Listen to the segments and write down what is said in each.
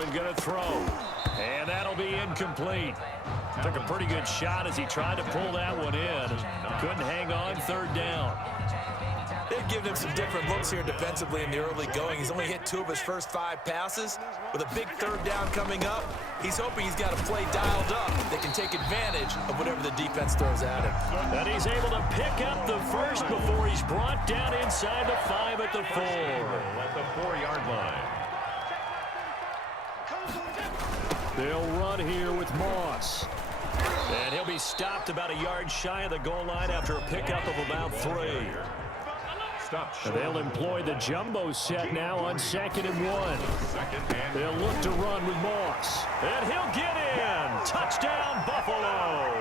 and going to throw. And that'll be incomplete. Took a pretty good shot as he tried to pull that one in. Couldn't hang on, third down. They've given him some different looks here defensively in the early going. He's only hit 2 of his first 5 passes. With a big third down coming up, he's hoping he's got a play dialed up that can take advantage of whatever the defense throws at him. And he's able to pick up the first before he's brought down inside the 5 at the 4. At the 4-yard line. They'll run here with Moss. And he'll be stopped about a yard shy of the goal line after a pickup of about 3. And they'll employ the jumbo set now on 2nd and 1. They'll look to run with Moss. And he'll get in. Touchdown, Buffalo.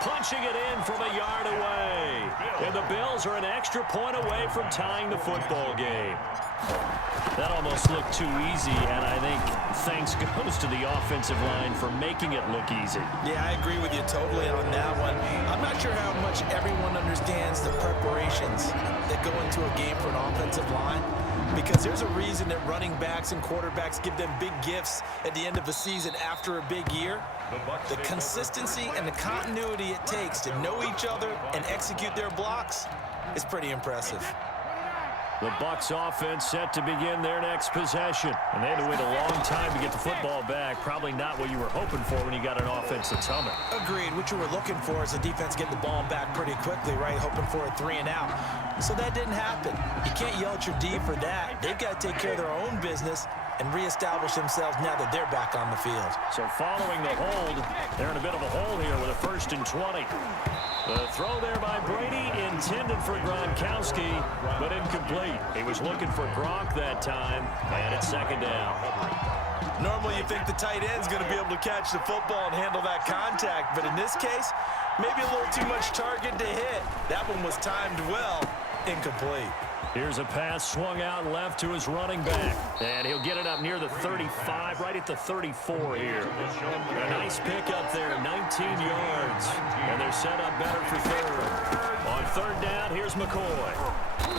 Punching it in from a yard away. And the Bills are an extra point away from tying the football game. That almost looked too easy, and I think thanks goes to the offensive line for making it look easy. Yeah, I agree with you totally on that one. I'm not sure how much everyone understands the preparations that go into a game for an offensive line, because there's a reason that running backs and quarterbacks give them big gifts at the end of a season after a big year. The consistency and the continuity it takes to know each other and execute their blocks is pretty impressive. The Bucs offense set to begin their next possession. And they had to wait a long time to get the football back. Probably not what you were hoping for when you got an offense that's humming. Agreed. What you were looking for is the defense getting the ball back pretty quickly, right? Hoping for a 3 and out. So that didn't happen. You can't yell at your D for that. They've got to take care of their own business and reestablish themselves now that they're back on the field. So following the hold, they're in a bit of a hole here with a 1st and 20. The throw there by Brady intended for Gronkowski, but incomplete. He was looking for Gronk that time, and it's 2nd down. Normally you think the tight end's going to be able to catch the football and handle that contact, but in this case, maybe a little too much target to hit. That one was timed well, incomplete. Here's a pass swung out left to his running back. And he'll get it up near the 35, right at the 34 here. A nice pickup there, 19 yards. And they're set up better for 3rd. On 3rd down, here's McCoy.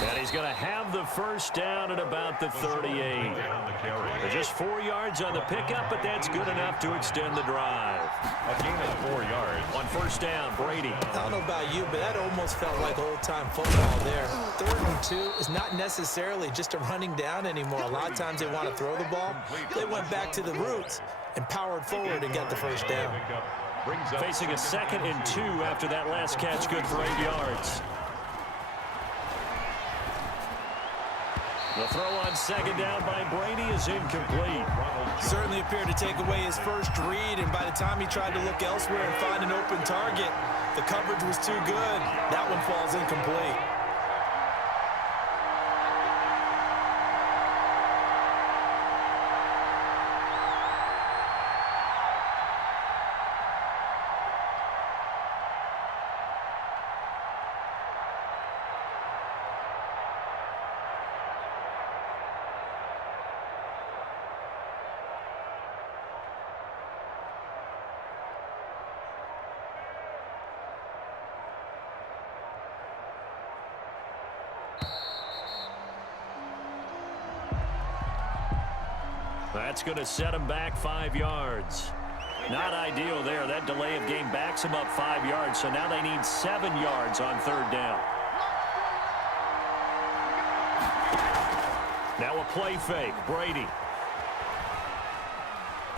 And he's going to have the 1st down at about the 38. They're just 4 yards on the pickup, but that's good enough to extend the drive. A gain of 4 yards. On 1st down, Brady. I don't know about you, but that almost felt like old-time football there. 3rd and 2 is not necessarily just a running down anymore. A lot of times they want to throw the ball. They went back to the roots and powered forward and got the 1st down. Facing a 2nd and 2 after that last catch, good for 8 yards. The throw on 2nd down by Brady is incomplete. Certainly appeared to take away his first read, and by the time he tried to look elsewhere and find an open target, the coverage was too good. That one falls incomplete. That's going to set him back 5 yards. Not ideal there. That delay of game backs him up 5 yards, so now they need 7 yards on 3rd down. Now a play fake. Brady.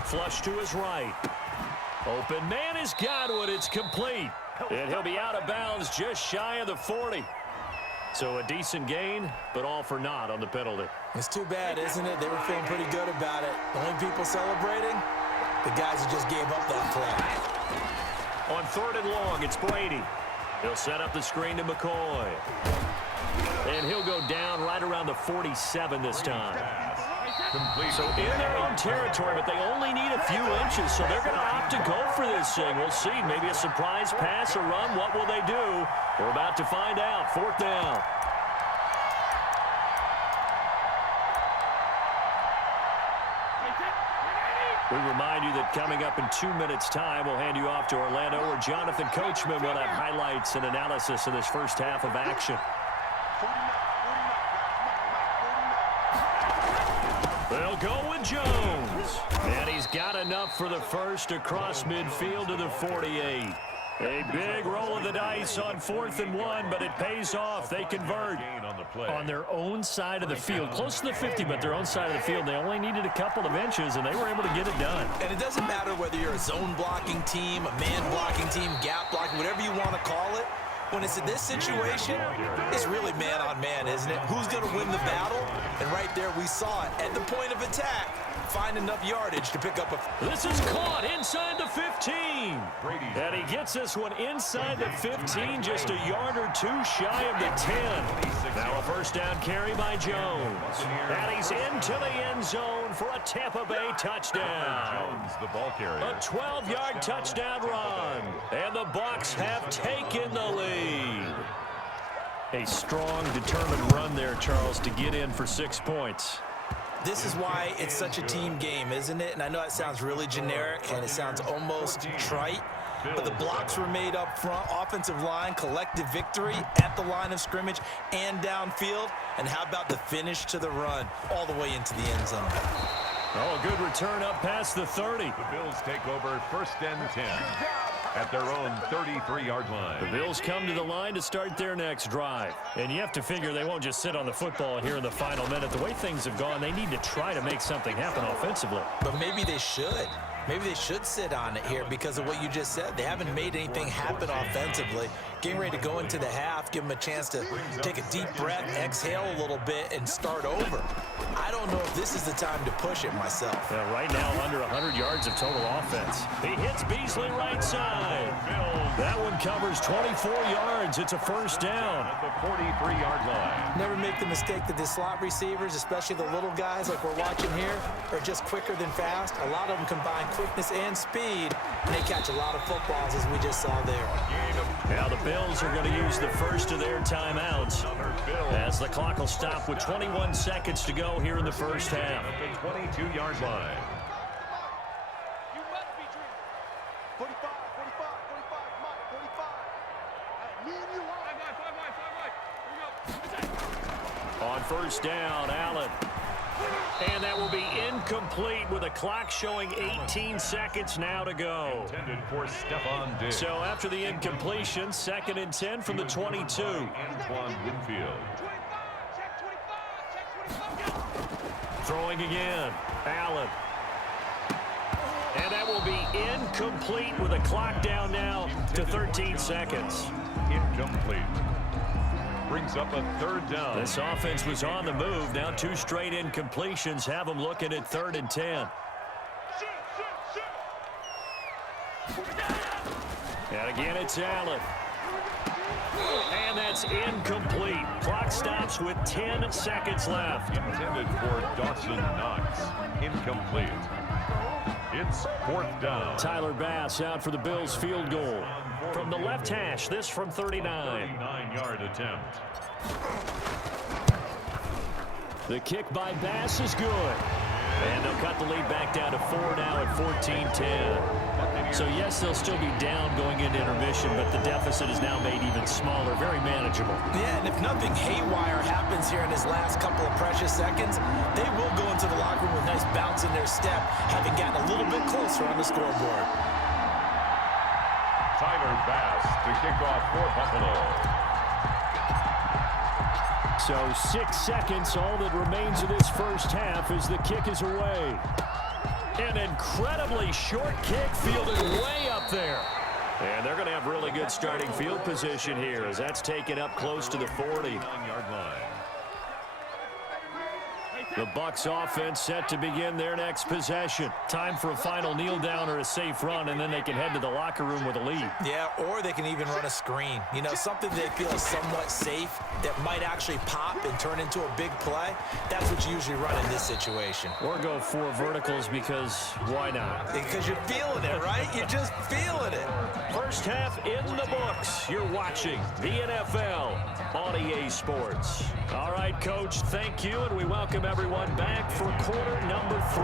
Flush to his right. Open man has got it. It's complete. And he'll be out of bounds just shy of the 40. So a decent gain, but all for naught on the penalty. It's too bad, isn't it? They were feeling pretty good about it. The only people celebrating, the guys who just gave up that play. On 3rd and long, it's Brady. He'll set up the screen to McCoy. And he'll go down right around the 47 this time. So in their own territory, but they only need a few inches, so they're going to opt to go for this thing. We'll see. Maybe a surprise pass or run. What will they do? We're about to find out. 4th down. We remind you that coming up in 2 minutes' time, we'll hand you off to Orlando, where Jonathan Coachman will have highlights and analysis of this first half of action. They'll go with Jones. yards. And he's got enough for the first across midfield to the 48. A big roll of the dice on 4th and 1, but it pays off. They convert on their own side of the field. Close to the 50, but their own side of the field. They only needed a couple of inches, and they were able to get it done. And it doesn't matter whether you're a zone blocking team, a man blocking team, gap blocking, whatever you want to call it. When it's in this situation, it's really man on man, isn't it? Who's going to win the battle? And right there we saw it. At the point of attack, find enough yardage to pick up a... This is caught inside the 15. And he gets this one inside the 15, just a yard or two shy of the 10. Now a first down carry by Jones. And he's into the end zone for a Tampa Bay touchdown. Jones, the ball carrier. A 12-yard touchdown run. And the Bucs have taken the lead. A strong, determined run there, Charles, to get in for 6 points. This is why it's such a team game, isn't it? And I know it sounds really generic and it sounds almost trite, but the blocks were made up front, offensive line, collective victory at the line of scrimmage and downfield. And how about the finish to the run all the way into the end zone? Oh, a good return up past the 30. The Bills take over 1st and 10 at their own 33-yard line. The Bills come to the line to start their next drive. And you have to figure they won't just sit on the football here in the final minute. The way things have gone, they need to try to make something happen offensively. But maybe they should. Maybe they should sit on it here because of what you just said. They haven't made anything happen offensively. Getting ready to go into the half, give them a chance to take a deep breath, exhale a little bit, and start over. I don't know if this is the time to push it myself. Yeah, right now, under 100 yards of total offense. He hits Beasley right side. That one covers 24 yards. It's a first down. At the 43-yard line. Never make the mistake that the slot receivers, especially the little guys like we're watching here, are just quicker than fast. A lot of them combine quickness and speed, and they catch a lot of footballs, as we just saw there. Now the Bills are going to use the first of their timeouts as the clock will stop with 21 seconds to go here in the first half. At the 22-yard line. You must be dreaming. 45, 45, 45, Mike, 45. Me and you are. Five, here we go. On first down, Allen. And that will be incomplete with a clock showing 18 seconds now to go. Intended for Stephon Diggs. So after the incompletion, 2nd and 10 from the 22. Antoine Winfield. 25, check 25, check 25. Throwing again, Allen. And that will be incomplete with a clock down now to 13 seconds. Incomplete. Brings up a 3rd down. This offense was on the move. Now 2 straight incompletions have them looking at 3rd and 10. And again, it's Allen. And that's incomplete. Clock stops with 10 seconds left. Intended for Dawson Knox. Incomplete. It's 4th down. Tyler Bass out for the Bills field goal. From the left hash, this from 39. 39-yard attempt. The kick by Bass is good. And they'll cut the lead back down to 4 now at 14-10. So, yes, they'll still be down going into intermission, but the deficit is now made even smaller, very manageable. Yeah, and if nothing haywire happens here in his last couple of precious seconds, they will go into the locker room with a nice bounce in their step, having gotten a little bit closer on the scoreboard. Tyler Bass to kick off for Buffalo. So 6 seconds, all that remains of this first half as the kick is away. An incredibly short kick fielded way up there. And they're going to have really good starting field position here as that's taken up close to the 40. 9-yard line. The Bucs offense set to begin their next possession. Time for a final kneel down or a safe run, and then they can head to the locker room with a lead. Yeah, or they can even run a screen. You know, something they feel is somewhat safe that might actually pop and turn into a big play. That's what you usually run in this situation. Or go 4 verticals because why not? Because you're feeling it, right? You're just feeling it. First half in the books. You're watching the NFL on EA Sports. All right, Coach, thank you, and we welcome everyone back for quarter number 3.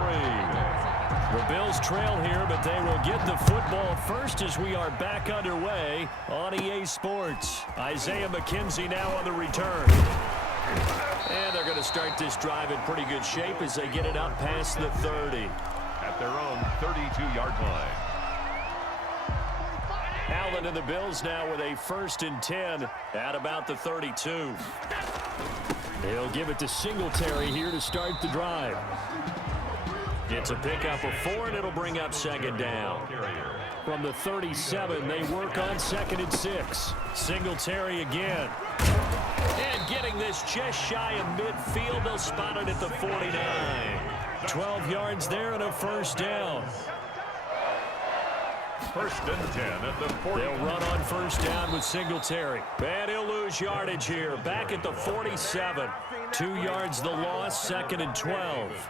The Bills trail here, but they will get the football first as we are back underway on EA Sports. Isaiah McKenzie now on the return. And they're going to start this drive in pretty good shape as they get it up past the 30. their own 32-yard line. Allen and the Bills now with a 1st and 10 at about the 32. They'll give it to Singletary here to start the drive. It's a pickup of 4, and it'll bring up 2nd down. From the 37, they work on 2nd and 6. Singletary again. And getting this just shy of midfield, they'll spot it at the 49. 12 yards there and a 1st down. 1st and 10 at the 40. They'll run on 1st down with Singletary. And he'll lose yardage here. Back at the 47. 2 yards the loss, 2nd and 12.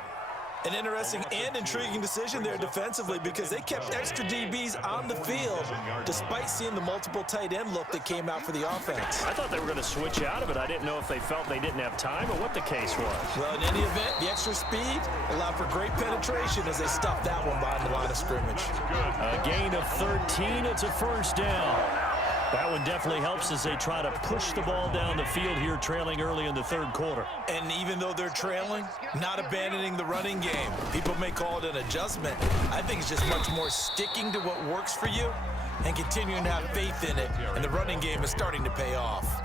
An interesting and intriguing decision there defensively because they kept extra DBs on the field despite seeing the multiple tight end look that came out for the offense. I thought they were going to switch out of it. I didn't know if they felt they didn't have time or what the case was. Well, in any event, the extra speed allowed for great penetration as they stuffed that one behind the line of scrimmage. A gain of 13. It's a 1st down. That one definitely helps as they try to push the ball down the field here, trailing early in the 3rd quarter. And even though they're trailing, not abandoning the running game. People may call it an adjustment. I think it's just much more sticking to what works for you and continuing to have faith in it. And the running game is starting to pay off.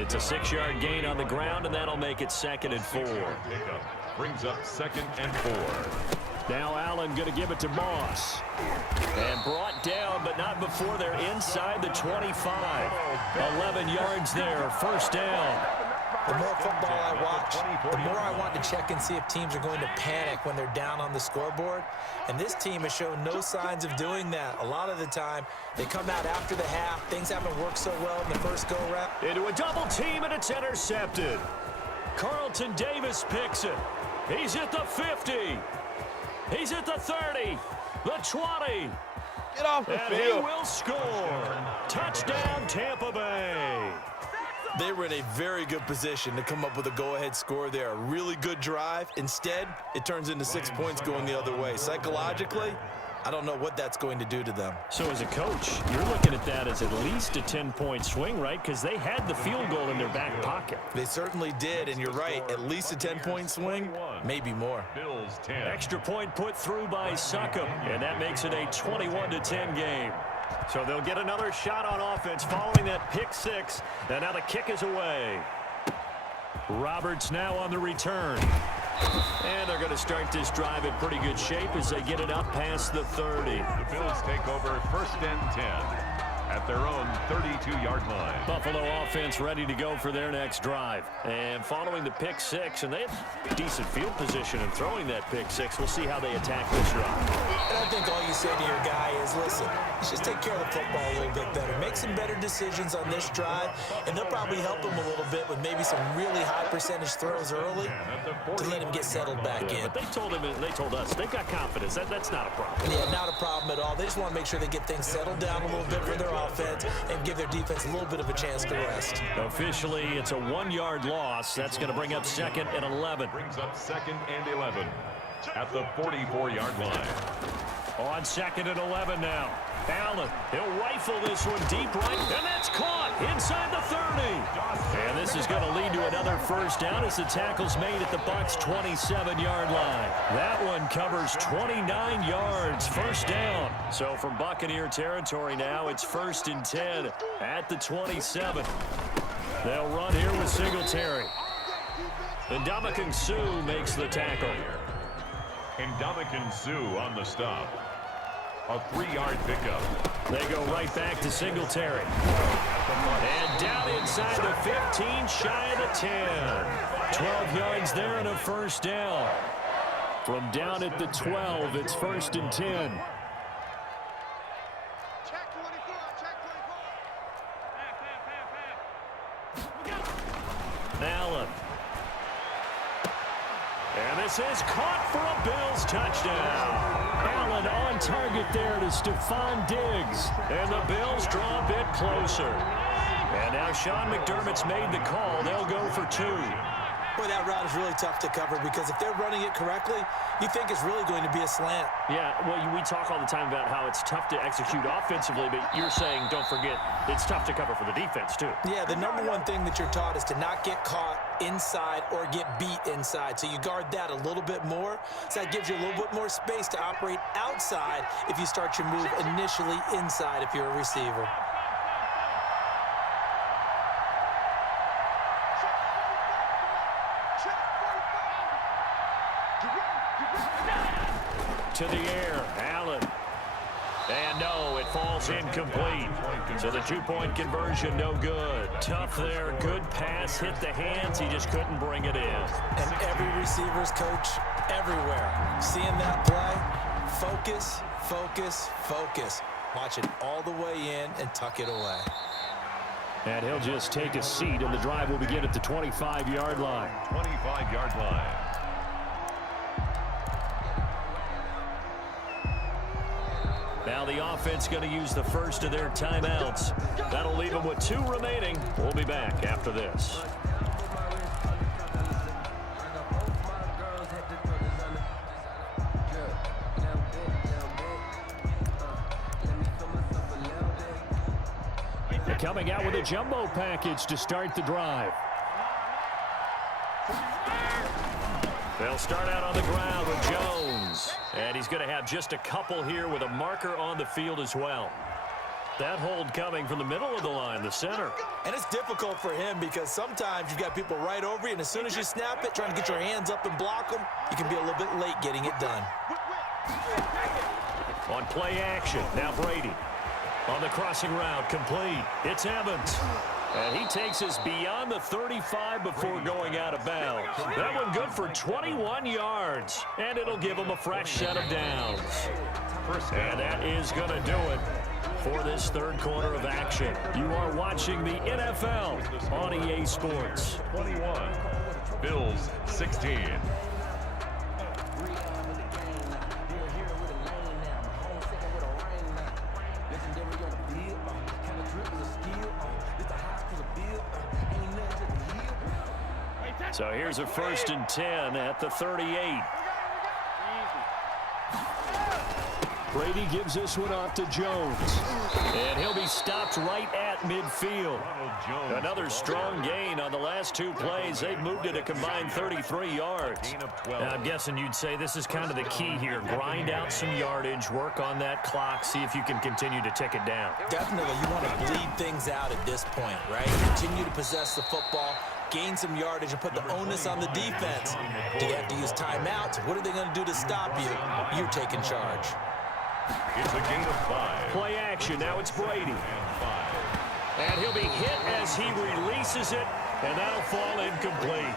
It's a 6-yard gain on the ground, and that'll make it 2nd and 4. Brings up 2nd and 4. Now Allen going to give it to Moss. And brought down, but not before they're inside the 25. 11 yards there, 1st down. The more football I watch, the more I want to check and see if teams are going to panic when they're down on the scoreboard. And this team has shown no signs of doing that. A lot of the time, they come out after the half. Things haven't worked so well in the first go-round. Into a double team, and it's intercepted. Carlton Davis picks it. He's at the 50. He's at the 30, the 20. Get off the and field. He will score. Touchdown, Tampa Bay. They were in a very good position to come up with a go-ahead score there. A really good drive. Instead, it turns into 6 points going the other way. Psychologically, I don't know what that's going to do to them. So as a coach, you're looking at that as at least a 10-point swing, right? Because they had the field goal in their back pocket. They certainly did, and you're right. At least a 10-point swing, maybe more. Bills 10. Extra point put through by Succop, and that makes it a 21-10 game. So they'll get another shot on offense following that pick 6, and now the kick is away. Roberts now on the return. And they're going to start this drive in pretty good shape as they get it up past the 30. The Bills take over 1st and 10 at their own 32-yard line. Buffalo offense ready to go for their next drive. And following the pick 6, and they have decent field position in throwing that pick 6. We'll see how they attack this drive. And I think all you say to your guy is, listen, let's just take care of the football a little bit better. Make some better decisions on this drive, and they'll probably help him a little bit with maybe some really high percentage throws early to let him get settled back in. But they told us they've got confidence. That's not a problem. Yeah, not a problem at all. They just want to make sure they get things settled down a little bit for their offense and give their defense a little bit of a chance to rest. Officially, it's a 1-yard loss. That's going to bring up 2nd and 11. Brings up 2nd and 11 at the 44-yard line. On 2nd and 11 now. Allen, he'll rifle this one deep right, and that's caught inside the 30. And this is going to lead to another 1st down as the tackle's made at the Bucs' 27-yard line. That one covers 29 yards, 1st down. So from Buccaneer territory now, it's 1st and 10 at the 27. They'll run here with Singletary. And Ndamukong Suh makes the tackle. And Ndamukong Suh on the stop. A 3-yard pickup. They go right back to Singletary. And down inside the 15, shy of the 10. 12 yards there and a 1st down. From down at the 12, it's 1st and 10. Check 24, check 24. Allen. And this is caught for a Bills touchdown. Allen on target there to Stephon Diggs. And the Bills draw a bit closer. And now Sean McDermott's made the call. They'll go for 2. Boy, that route is really tough to cover because if they're running it correctly, you think it's really going to be a slant. Yeah, well, we talk all the time about how it's tough to execute offensively, but you're saying, don't forget, it's tough to cover for the defense, too. Yeah, the number one thing that you're taught is to not get caught inside or get beat inside. So you guard that a little bit more. So that gives you a little bit more space to operate outside if you start your move initially inside if you're a receiver. To the air, Allen. And no, it falls incomplete. So the two-point conversion, no good. Tough there, good pass, hit the hands, he just couldn't bring it in. And every receiver's coach everywhere, seeing that play, focus, focus, focus. Watch it all the way in and tuck it away. And he'll just take a seat, and the drive will begin at the 25-yard line. 25-yard line. Now the offense going to use the first of their timeouts. That'll leave them with 2 remaining. We'll be back after this. They're coming out with a jumbo package to start the drive. They'll start out on the ground with Jones. And he's going to have just a couple here with a marker on the field as well. That hold coming from the middle of the line, the center. And it's difficult for him because sometimes you've got people right over you, and as soon as you snap it, trying to get your hands up and block them, you can be a little bit late getting it done. On play action, now Brady. On the crossing route, complete. It's Evans. And he takes us beyond the 35 before going out of bounds. That one good for 21 yards. And it'll give him a fresh set of downs. And that is going to do it for this third quarter of action. You are watching the NFL on EA Sports. 21. Bills 16. So here's a 1st and 10 at the 38. Brady gives this one off to Jones. And he'll be stopped right at midfield. Another strong gain on the last 2 plays. They've moved it a combined 33 yards. Now, I'm guessing you'd say this is kind of the key here. Grind out some yardage, work on that clock, see if you can continue to tick it down. Definitely, you want to bleed things out at this point, right? Continue to possess the football, gain some yardage, and put the onus on the defense. Do you have to use timeouts? What are they going to do to stop you? You're taking charge. It's a gain of 5. Play action. Now it's Brady. And he'll be hit as he releases it, and that'll fall incomplete.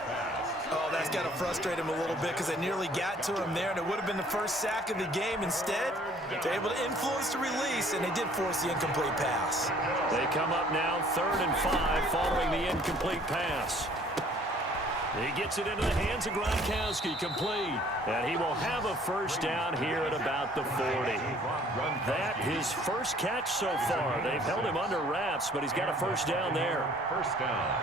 Oh, that's got to frustrate him a little bit because they nearly got to him there, and it would have been the first sack of the game. Instead, they're able to influence the release, and they did force the incomplete pass. They come up now 3rd and 5 following the incomplete pass. He gets it into the hands of Gronkowski, complete. And he will have a first down here at about the 40. That his first catch so far. They've held him under wraps, but he's got a first down there. First down.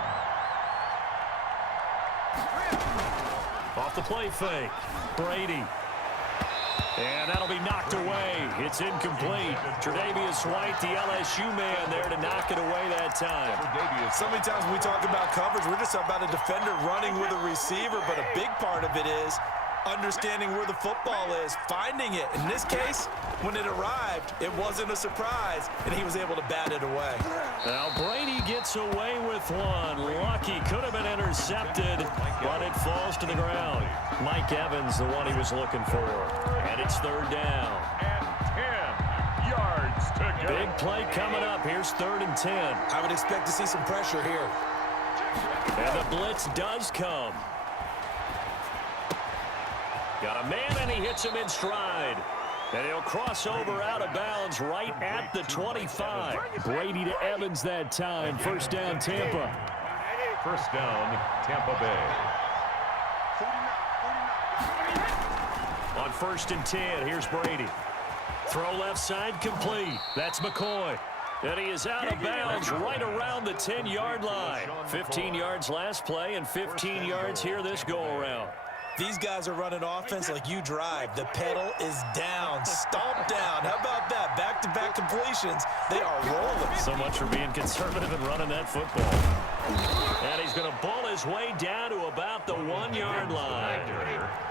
Off the play fake, Brady. And that'll be knocked away. It's incomplete. Tre'Davious White, the LSU man, there to knock it away that time. So many times when we talk about coverage, we're just about a defender running with a receiver, but a big part of it is understanding where the football is, finding it. In this case, when it arrived, it wasn't a surprise, and he was able to bat it away. Now Brady gets away with one. Lucky, could have been intercepted, but it falls to the ground. Mike Evans, the one he was looking for. And it's 3rd down. And 10 yards to go. Big play coming up. Here's 3rd and 10. I would expect to see some pressure here. And the blitz does come. Got a man, and he hits him in stride. And he'll cross over out of bounds right at the 25. Brady to Evans that time. First down, Tampa. First down, Tampa Bay. On 1st and 10, here's Brady. Throw left side, complete. That's McCoy. And he is out of bounds right around the 10-yard line. 15 yards last play and 15 yards here this go-around. These guys are running offense like you drive. The pedal is down, stomp down. How about that? Back-to-back completions. They are rolling. So much for being conservative and running that football. And he's going to ball his way down to about the 1-yard line.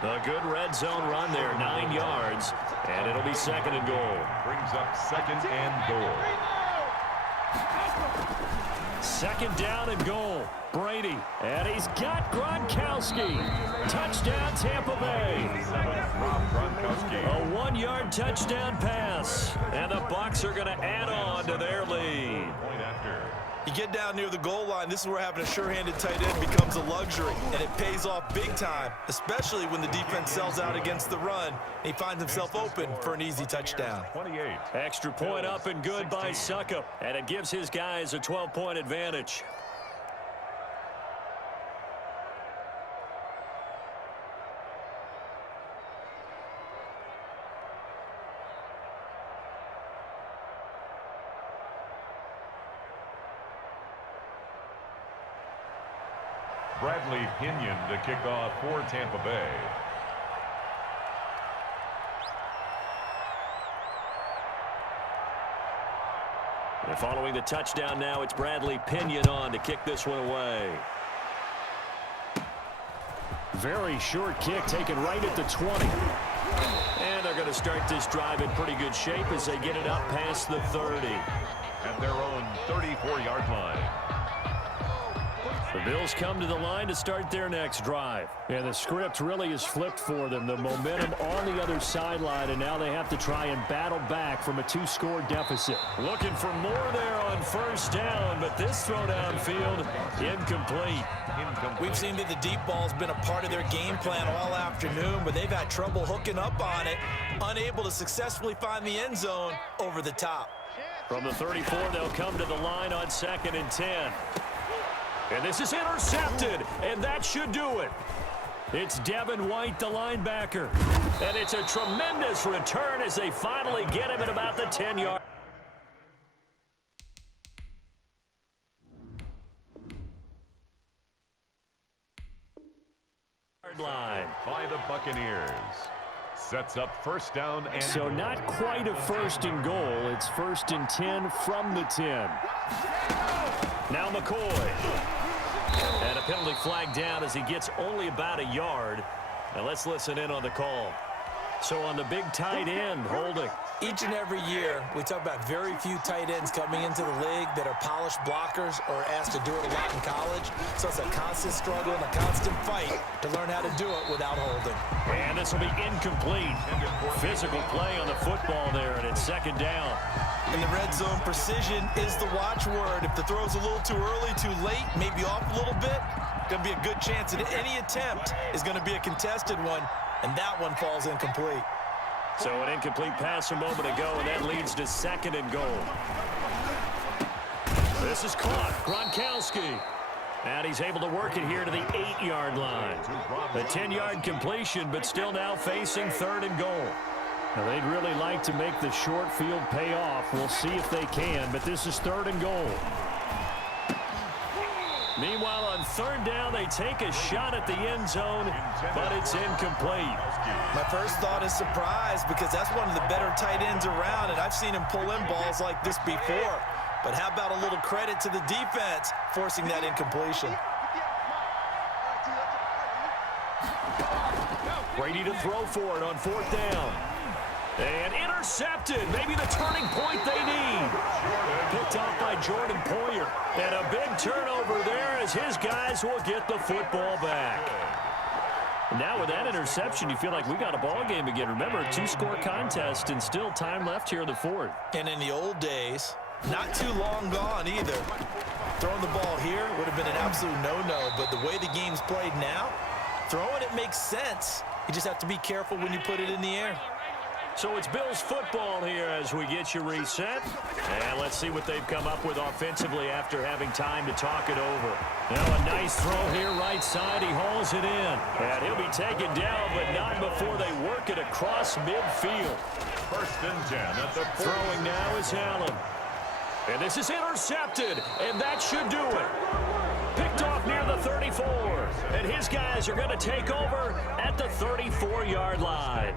A good red zone run there, 9 yards. And it'll be second and goal. Brings up second and goal. Second down and goal. Brady. And he's got Gronkowski. Touchdown, Tampa Bay. A 1-yard touchdown pass. And the Bucs are going to add on to their lead. You get down near the goal line, this is where having a sure-handed tight end becomes a luxury, and it pays off big time, especially when the defense sells out against the run, and he finds himself open for an easy touchdown. 28. Extra point up and good by Succop, and it gives his guys a 12-point advantage. Bradley Pinion to kick off for Tampa Bay. And following the touchdown now, it's Bradley Pinion on to kick this one away. Very short kick taken right at the 20. And they're going to start this drive in pretty good shape as they get it up past the 30. At their own 34-yard line. The Bills come to the line to start their next drive. And the script really is flipped for them. The momentum on the other sideline, and now they have to try and battle back from a 2-score deficit. Looking for more there on first down, but this throw downfield, incomplete. We've seen that the deep ball's been a part of their game plan all afternoon, but they've had trouble hooking up on it, unable to successfully find the end zone over the top. From the 34, they'll come to the line on 2nd and 10. And this is intercepted, and that should do it. It's Devin White, the linebacker. And it's a tremendous return as they finally get him at about the 10-yard line. By the Buccaneers. Sets up first down and So not quite a first and goal. It's 1st and 10 from the 10. Now McCoy. And a penalty flag down as he gets only about a yard. Now let's listen in on the call. So on the big tight end, holding. Each and every year, we talk about very few tight ends coming into the league that are polished blockers or asked to do it a lot in college. So it's a constant struggle and a constant fight to learn how to do it without holding. And this will be incomplete. Physical play on the football there, and it's 2nd down. In the red zone, precision is the watchword. If the throw's a little too early, too late, maybe off a little bit, going to be a good chance that any attempt is going to be a contested one, and that one falls incomplete. So an incomplete pass a moment ago, and that leads to 2nd and goal. This is caught. Gronkowski. And he's able to work it here to the 8-yard line. A 10-yard completion, but still now facing 3rd and goal. Now, they'd really like to make the short field pay off. We'll see if they can, but this is 3rd and goal. Meanwhile, on 3rd down, they take a shot at the end zone, but it's incomplete. My first thought is surprise because that's one of the better tight ends around, and I've seen him pull in balls like this before. But how about a little credit to the defense forcing that incompletion? Brady to throw for it on 4th down. And intercepted. Maybe the turning point they need. Picked off by Jordan Poyer. And a big turnover there as his guys will get the football back. Now with that interception, you feel like we got a ball game again. Remember, a 2-score contest and still time left here in the 4th. And in the old days, not too long gone either. Throwing the ball here would have been an absolute no-no, but the way the game's played now, throwing it makes sense. You just have to be careful when you put it in the air. So it's Bills football here as we get you reset. And let's see what they've come up with offensively after having time to talk it over. Now a nice throw here right side. He hauls it in. And he'll be taken down, but not before they work it across midfield. 1st and 10 at the 40. Throwing now is Allen. And this is intercepted, and that should do it. Picked off near the 34, and his guys are going to take over at the 34-yard line.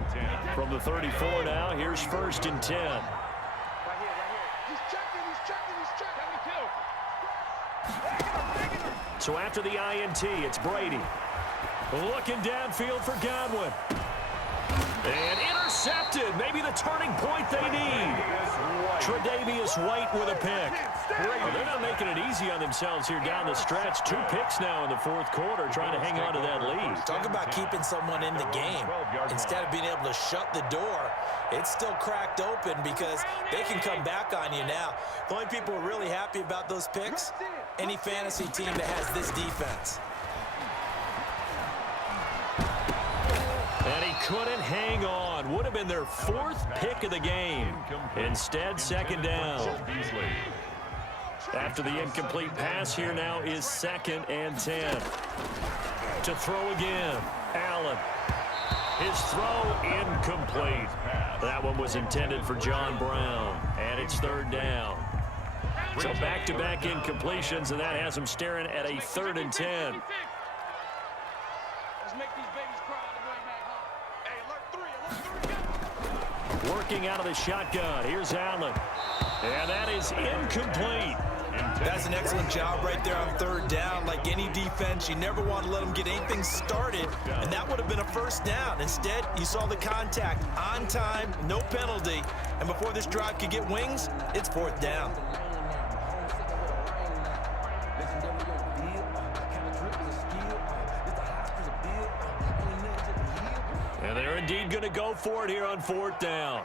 From the 34 now, here's 1st and 10. Right here, right here. He's checking, he's checking, he's checking. So after the INT, it's Brady. Looking downfield for Godwin. And intercepted. Maybe the turning point they need. Tre'Davious White with a pick. Well, they're not making it easy on themselves here down the stretch. 2 picks now in the 4th quarter, trying to hang on to that lead. Talk about keeping someone in the game. Instead of being able to shut the door, it's still cracked open because they can come back on you now. The only people who are really happy about those picks, any fantasy team that has this defense. And he couldn't hang on. Would have been their 4th pick of the game. Instead, 2nd down. After the incomplete pass, here now is 2nd and 10. To throw again, Allen. His throw incomplete. That one was intended for John Brown. And it's 3rd down. So back-to-back incompletions, and that has him staring at a 3rd and 10. Let's make these babies cry on the way back home. Hey, alert 3, Working out of the shotgun. Here's Allen. And that is incomplete. That's an excellent job right there on 3rd down. Like any defense, you never want to let them get anything started, and that would have been a 1st down. Instead, you saw the contact on time, no penalty, and before this drive could get wings, it's 4th down. And they're indeed going to go for it here on 4th down.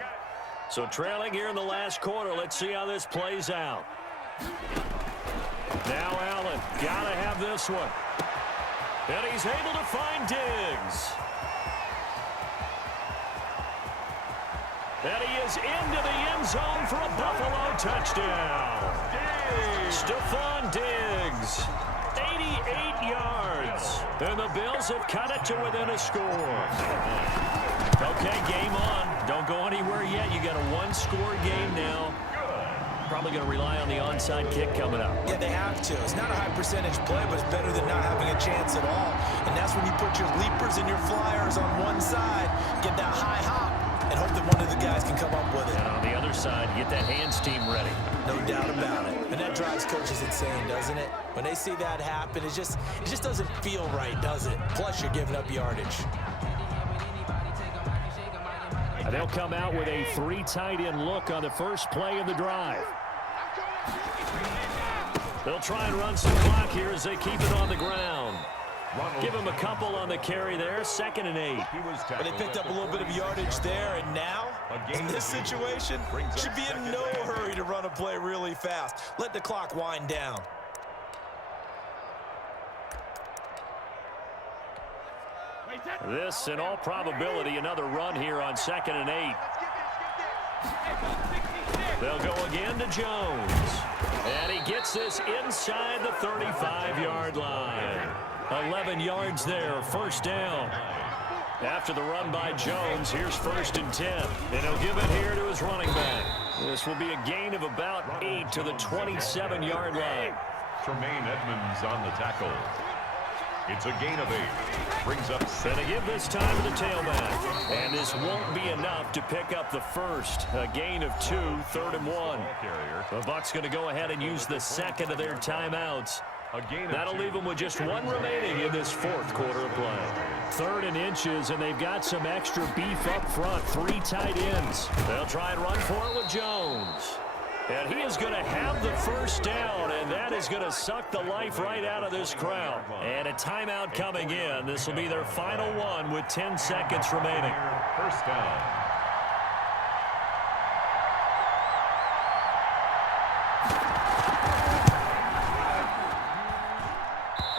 So trailing here in the last quarter. Let's see how this plays out. Now Allen, got to have this one. And he's able to find Diggs. And he is into the end zone for a Buffalo touchdown. Stephon Diggs, 88 yards. And the Bills have cut it to within a score. Okay, game on. Don't go anywhere yet. You got a 1-score game now. Probably going to rely on the onside kick coming up. Yeah, they have to. It's not a high percentage play, but it's better than not having a chance at all. And that's when you put your leapers and your flyers on one side, get that high hop, and hope that one of the guys can come up with it. And on the other side, get that hands team ready. No doubt about it. And that drives coaches insane, doesn't it? When they see that happen, it just doesn't feel right, does it? Plus, you're giving up yardage. And they'll come out with a 3 tight end look on the first play of the drive. They'll try and run some clock here as they keep it on the ground. Give him a couple on the carry there. 2nd and 8. But they picked up a little bit of yardage there, and now, in this situation, should be in no hurry to run a play really fast. Let the clock wind down. This, in all probability, another run here on 2nd and 8. They'll go again to Jones. And he gets this inside the 35-yard line. 11 yards there, 1st down. After the run by Jones, here's 1st and 10. And he'll give it here to his running back. This will be a gain of about 8 to the 27-yard line. Tremaine Edmonds on the tackle. It's a gain of 8. Brings up 7. And they give this time to the tailback. And this won't be enough to pick up the first. A gain of 2, 3rd and 1. The Bucs going to go ahead and use the 2nd of their timeouts. That'll leave them with just 1 remaining in this 4th quarter of play. 3rd and inches, and they've got some extra beef up front. 3 tight ends. They'll try and run for it with Jones. And he is going to have the 1st down, and that is going to suck the life right out of this crowd. And a timeout coming in. This will be their final one with 10 seconds remaining. 1st down.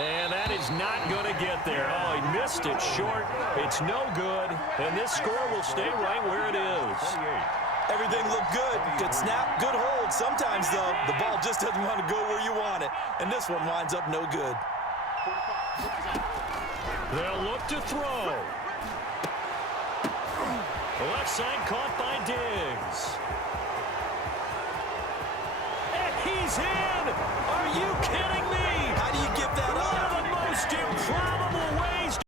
And that is not going to get there. Oh, he missed it short. It's no good. And this score will stay right where it is. Everything looked good. Good snap, good hold. Sometimes, though, the ball just doesn't want to go where you want it. And this one winds up no good. They'll look to throw. Left side caught by Diggs. And He's here.